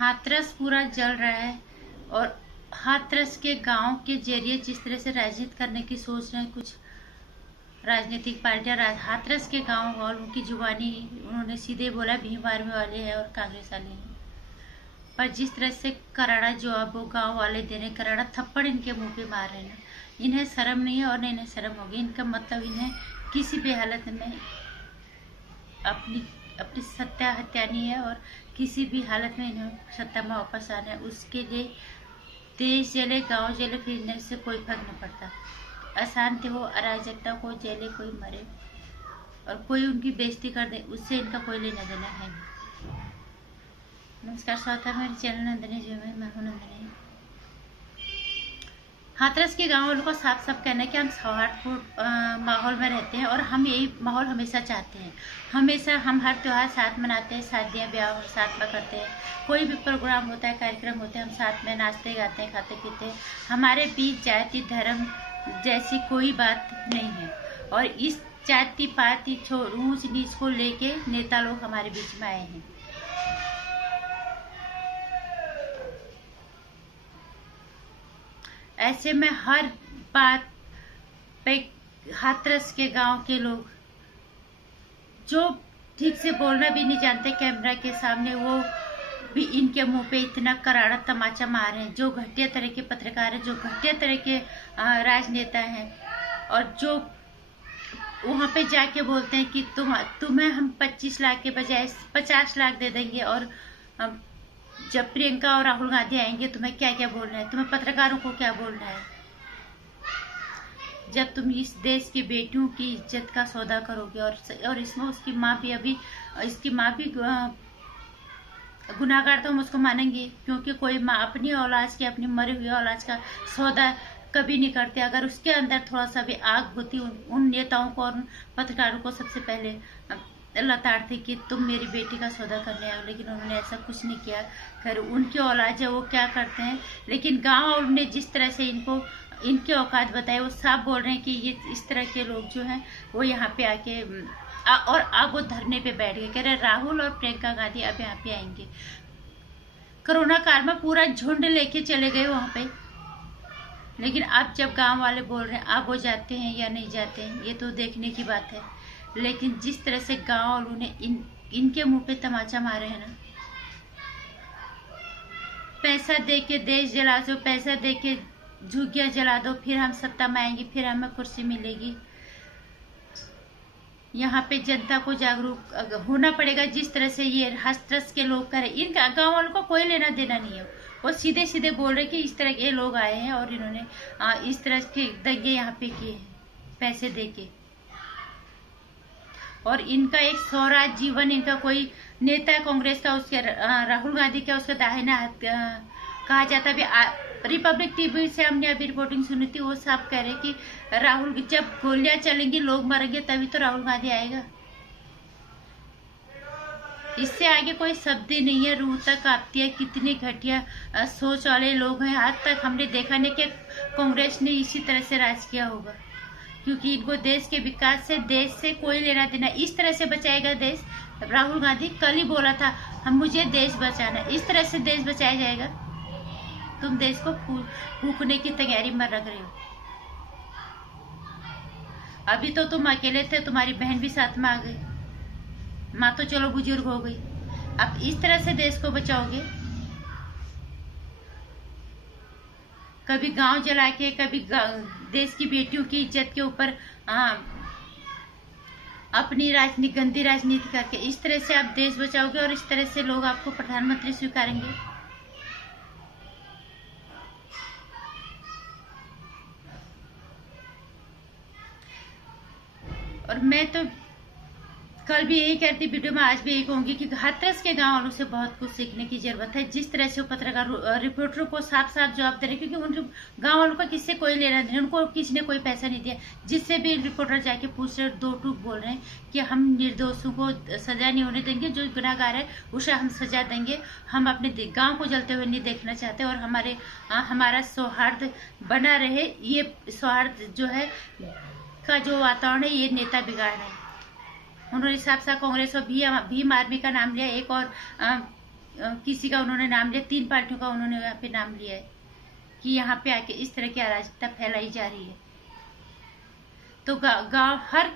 हाथरस पूरा जल रहा है और हाथरस के गांव के जरिए जिस तरह से राजनीति करने की सोच रहे हैं कुछ राजनीतिक पार्टियां, हाथरस के गांव और उनकी जुबानी उन्होंने सीधे बोला भीम आर्मी वाले हैं और कांग्रेस वाले हैं। पर जिस तरह से कराड़ा जवाब वो गाँव वाले दे रहे, कराड़ा थप्पड़ इनके मुंह पे मार रहे हैं ना, इन्हें शर्म नहीं है और न इन्हें शर्म होगी। इनका मतलब इन्हें किसी भी हालत में अपनी सत्ता हत्यानी है और किसी भी हालत में इन्हें सत्ता में वापस आना है। उसके लिए देश जले गांव जले फिरने से कोई फर्क नहीं पड़ता। अशांति हो, अराजकता को जले, कोई मरे और कोई उनकी बेइज्जती कर दे, उससे इनका कोई लेना देना है नहीं। नमस्कार, स्वागत है मेरे चैनल नंदिनी जी में। मैं हूं नंदिनी। हाथरस के गांव वालों को साफ साफ कहना है कि हम सौहार्दपूर्ण माहौल में रहते हैं और हम यही माहौल हमेशा चाहते हैं। हमेशा हम हर त्योहार साथ मनाते हैं, शादियाँ ब्याह हम साथ में करते हैं, कोई भी प्रोग्राम होता है, कार्यक्रम होते हैं, हम साथ में नाचते गाते हैं, खाते पीते हैं। हमारे बीच जाति धर्म जैसी कोई बात नहीं है और इस जाति पाति ऊंच नीच को लेके नेता लोग हमारे बीच में आए हैं। ऐसे में हर बात पे हाथरस के गांव के लोग जो ठीक से बोलना भी नहीं जानते कैमरा के सामने, वो भी इनके मुंह पे इतना करारा तमाचा मार रहे हैं। जो घटिया तरह के पत्रकार हैं, जो घटिया तरह के राजनेता हैं और जो वहां पे जाके बोलते हैं कि तुम्हें हम 25 लाख के बजाय 50 लाख दे देंगे और जब प्रियंका और राहुल गांधी आएंगे तुम्हें क्या क्या बोलना है, तुम्हें पत्रकारों को क्या बोलना है। जब तुम इस देश की बेटियों की इज्जत का सौदा करोगे और इसमें उसकी माँ भी इसकी माँ भी गुनाहगार, तो हम उसको मानेंगे क्योंकि कोई माँ अपनी औलाद की, अपनी मरी हुई औलाद का सौदा कभी नहीं करते। अगर उसके अंदर थोड़ा सा भी आग होती, उन नेताओं को और उन पत्रकारों को सबसे पहले लताड़ते कि तुम मेरी बेटी का सौदा करने आओ, लेकिन उन्होंने ऐसा कुछ नहीं किया। खैर उनकी औलाद है, वो क्या करते हैं, लेकिन गांव ने जिस तरह से इनके औकात बताए, वो साफ बोल रहे हैं कि ये इस तरह के लोग जो हैं वो यहाँ पे आके और अब वो धरने पे बैठ गए, कह रहे राहुल और प्रियंका गांधी अब यहाँ पे आएंगे। कोरोना काल में पूरा झुंड लेके चले गए वहां पे, लेकिन अब जब गांव वाले बोल रहे हैं अब वो जाते हैं या नहीं जाते हैं ये तो देखने की बात है। लेकिन जिस तरह से गांव वालों ने इनके मुंह पे तमाचा मारे हैं ना, पैसा दे के देश जला दो, पैसा दे के झुग्गियां जला दो, फिर हम सत्ता में आएंगे, फिर हमें कुर्सी मिलेगी। यहाँ पे जनता को जागरूक होना पड़ेगा। जिस तरह से ये हाथरस के लोग करें, इनका गांव वालों को कोई लेना देना नहीं है। वो सीधे सीधे बोल रहे कि इस तरह के लोग आए हैं और इन्होंने इस तरह के दंगे यहाँ पे किए हैं पैसे दे के। और इनका एक स्वराज जीवन, इनका कोई नेता कांग्रेस का, उसके राहुल गांधी का उसका दाहिना हाथ कहा जाता है। रिपब्लिक टीवी से हमने अभी रिपोर्टिंग सुनी थी, वो साफ कह रहे कि राहुल जब गोलियां चलेंगी, लोग मरेंगे, तभी तो राहुल गांधी आएगा। इससे आगे कोई शब्द ही नहीं है। रूह तक कांपती है। कितनी घटिया सोच वाले लोग हैं। आज तक हमने देखा नहीं कि कांग्रेस ने इसी तरह से राज किया होगा, क्योंकि इनको देश के विकास से, देश से कोई लेना देना। इस तरह से बचाएगा देश। राहुल गांधी कल ही बोला था मुझे देश बचाना। इस तरह से देश बचाया जाएगा? तुम देश को फूकने की तैयारी में रख रहे हो। अभी तो तुम अकेले थे, तुम्हारी बहन भी साथ में आ गई, माँ तो चलो बुजुर्ग हो गई। अब इस तरह से देश को बचाओगे? कभी गांव जला के, कभी देश की बेटियों की इज्जत के ऊपर अपनी राजनीति, गंदी राजनीति करके इस तरह से आप देश बचाओगे और इस तरह से लोग आपको प्रधानमंत्री स्वीकारेंगे? और मैं तो कल भी यही कहती वीडियो में, आज भी यही कहूंगी कि हाथरस के गांव वालों से बहुत कुछ सीखने की जरूरत है। जिस तरह से वो पत्रकार रिपोर्टरों को साफ साफ जवाब दे रहे, क्योंकि उन गांव वालों का किससे कोई लेना नहीं, उनको किसी ने कोई पैसा नहीं दिया। जिससे भी रिपोर्टर जाके पूछ रहे, दो टूक बोल रहे हैं कि हम निर्दोषों को सजा नहीं होने देंगे, जो गुनाहगार है उसे हम सजा देंगे। हम अपने गाँव को जलते हुए नहीं देखना चाहते और हमारा सौहार्द बना रहे। ये सौहार्द जो है का जो वातावरण है, ये नेता बिगाड़ रहे हैं। उन्होंने साफ साफ कांग्रेस और भीम आर्मी का नाम लिया। एक और किसी का उन्होंने नाम लिया, 3 पार्टियों का उन्होंने यहाँ पे नाम लिया है कि यहाँ पे आके इस तरह की अराजकता फैलाई जा रही है। तो हर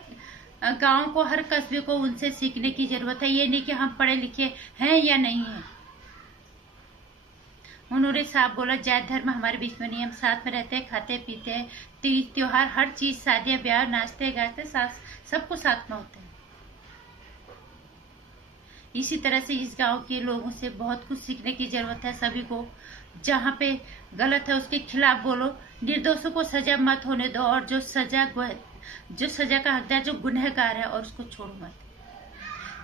गांव को, हर कस्बे को उनसे सीखने की जरूरत है। ये नहीं कि हम पढ़े लिखे हैं या नहीं हैं। उन्होंने साफ बोला, जात धर्म हमारे बीच में नहीं, हम साथ में रहते हैं, खाते पीते हैं, तीज त्योहार, हर चीज, शादियां ब्याह, नाचते गाते, सबको साथ में होते हैं। इसी तरह से इस गांव के लोगों से बहुत कुछ सीखने की जरूरत है सभी को। जहाँ पे गलत है उसके खिलाफ बोलो, निर्दोषों को सजा मत होने दो, और जो सजा का हकदार, जो गुनहगार है, और उसको छोड़ो मत।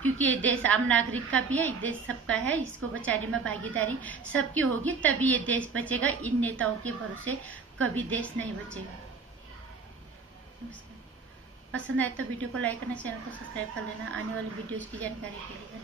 क्योंकि ये देश आम नागरिक का भी है, ये देश सबका है। इसको बचाने में भागीदारी सबकी होगी, तभी ये देश बचेगा। इन नेताओं के भरोसे कभी देश नहीं बचेगा। पसंद आए तो वीडियो को लाइक करना, चैनल को सब्सक्राइब कर लेना। आने वाली वीडियोस की जानकारी के लिए